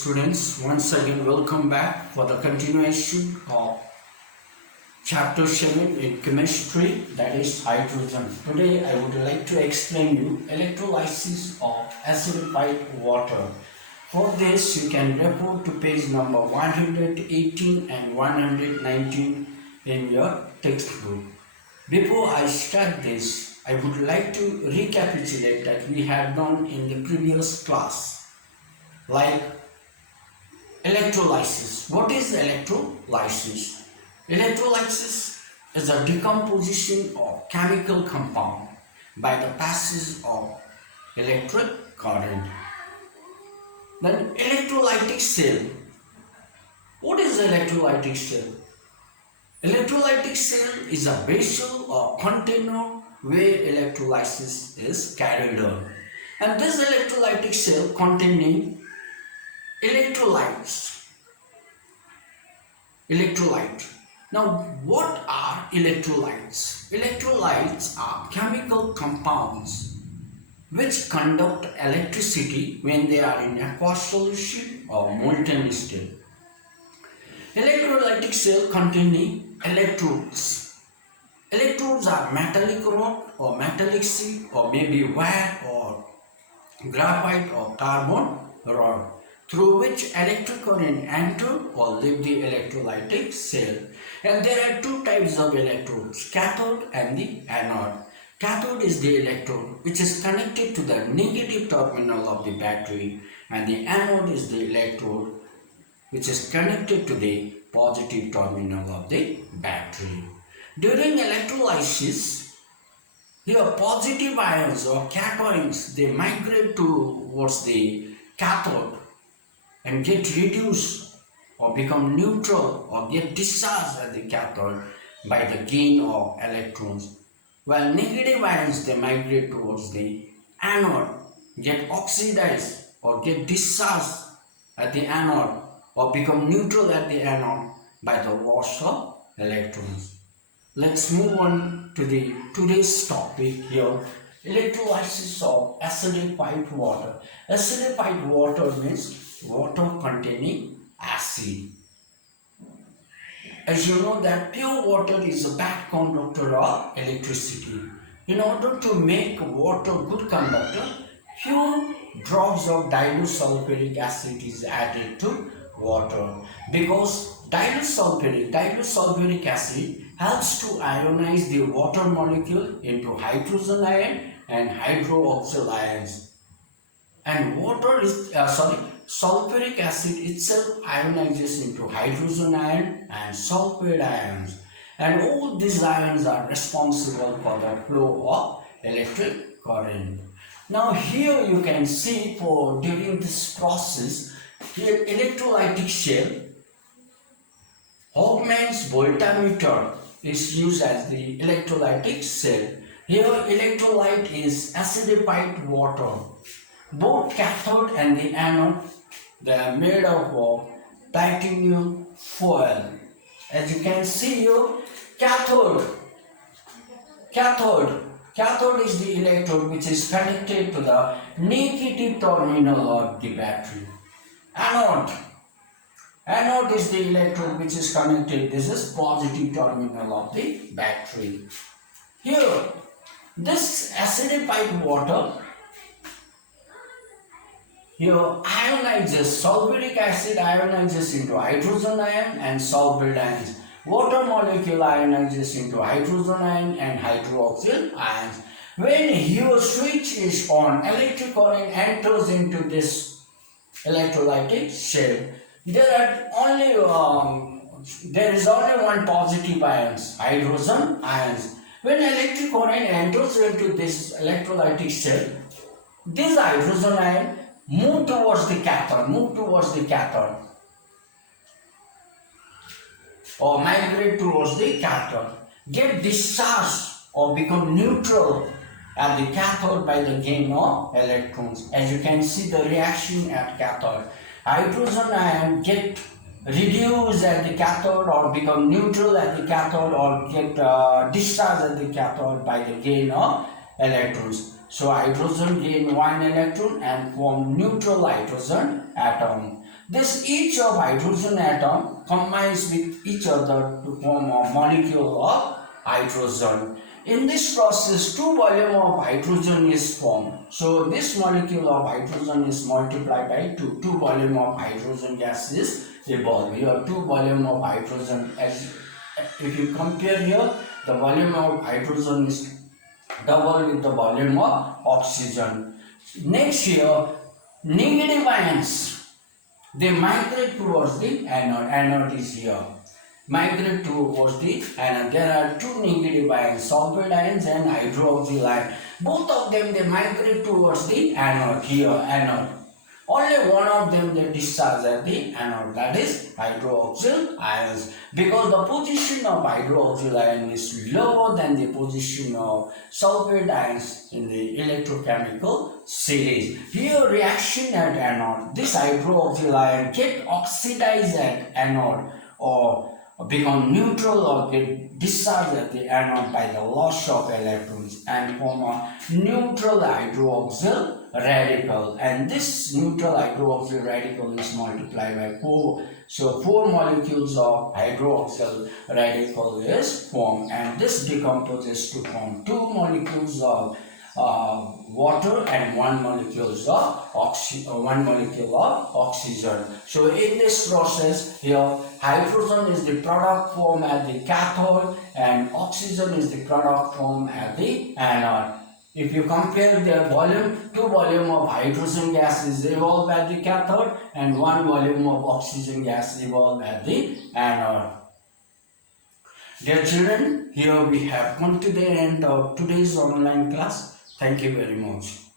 students, once again welcome back for the continuation of chapter 7 in chemistry, that is hydrogen. Today I would like to explain you electrolysis of acidified water. For this you can refer to page number 118 and 119 in your textbook. Before I start this, I would like to recapitulate that we had done in the previous class, like electrolysis. What is electrolysis? Electrolysis is a decomposition of chemical compound by the passage of electric current. Then electrolytic cell. What is electrolytic cell? Electrolytic cell is a vessel or container where electrolysis is carried on. And this electrolytic cell containing electrolytes. Now, what are electrolytes? Electrolytes are chemical compounds which conduct electricity when they are in aqueous solution or molten state. Electrolytic cell containing electrodes. Electrodes are metallic rod or metallic sheet or maybe wire or graphite or carbon rod, through which electric current enter or leave the electrolytic cell. And there are two types of electrodes, cathode and the anode. Cathode is the electrode which is connected to the negative terminal of the battery, and the anode is the electrode which is connected to the positive terminal of the battery. During electrolysis, here positive ions or cations, they migrate towards the cathode and get reduced or become neutral or get discharged at the cathode by the gain of electrons, while negative ions, they migrate towards the anode, get oxidized or get discharged at the anode or become neutral at the anode by the loss of electrons. Let's move on to the today's topic here, electrolysis of acidified water. Acidified water means water containing acid. As you know that pure water is a bad conductor of electricity. In order to make water good conductor, few drops of dilute sulfuric acid is added to water, because dilute sulfuric acid helps to ionize the water molecule into hydrogen ion and hydroxyl ions. And sulfuric acid itself ionizes into hydrogen ion and sulfate ions. And all these ions are responsible for the flow of electric current. Now here you can see during this process, here electrolytic cell, Hofmann's voltameter is used as the electrolytic cell. Here electrolyte is acidified water. Both cathode and the anode, they are made up of titanium foil. As you can see here, cathode is the electrode which is connected to the negative terminal of the battery. Anode is the electrode which is connected, this is positive terminal of the battery. Here, this acidified water here ionizes, sulfuric acid ionizes into hydrogen ion and sulfate ions. Water molecule ionizes into hydrogen ion and hydroxyl ions. When your switch is on, electric current enters into this electrolytic cell. There is only one positive ions, hydrogen ions. When electric current enters into this electrolytic cell, this hydrogen ion move towards the cathode or migrate towards the cathode, get discharged or become neutral at the cathode by the gain of electrons. As you can see the reaction at cathode, hydrogen ion get reduced at the cathode or become neutral at the cathode or get discharged at the cathode by the gain of electrons. So hydrogen gain one electron and form neutral hydrogen atom. This each of hydrogen atom combines with each other to form a molecule of hydrogen. In this process, two volume of hydrogen is formed. So this molecule of hydrogen is multiplied by 2. Two volume of hydrogen gas is evolved. Here, two volume of hydrogen. As if you compare here, the volume of hydrogen is double with the volume of oxygen. Next here, negative ions, they migrate towards the anode. Anode is here. Migrate towards the anode. There are two negative ions, sulfide ions and hydroxyl ion. Both of them, they migrate towards the anode. Here, anode. Only one of them they discharge at the anode, that is hydroxyl ions, because the position of hydroxyl ion is lower than the position of sulfate ions in the electrochemical series. Here reaction at anode, this hydroxyl ion get oxidized at anode or become neutral or get discharged at the anode by the loss of electrons and form a neutral hydroxyl radical, and this neutral hydroxyl radical is multiplied by 4. So 4 molecules of hydroxyl radical is formed, and this decomposes to form 2 molecules of water and 1 molecule of oxygen. So in this process here, hydrogen is the product formed at the cathode and oxygen is the product formed at the anode. If you compare their volume, 2 volume of hydrogen gas is evolved at the cathode and 1 volume of oxygen gas evolved at the anode. Dear children, here we have come to the end of today's online class. Thank you very much.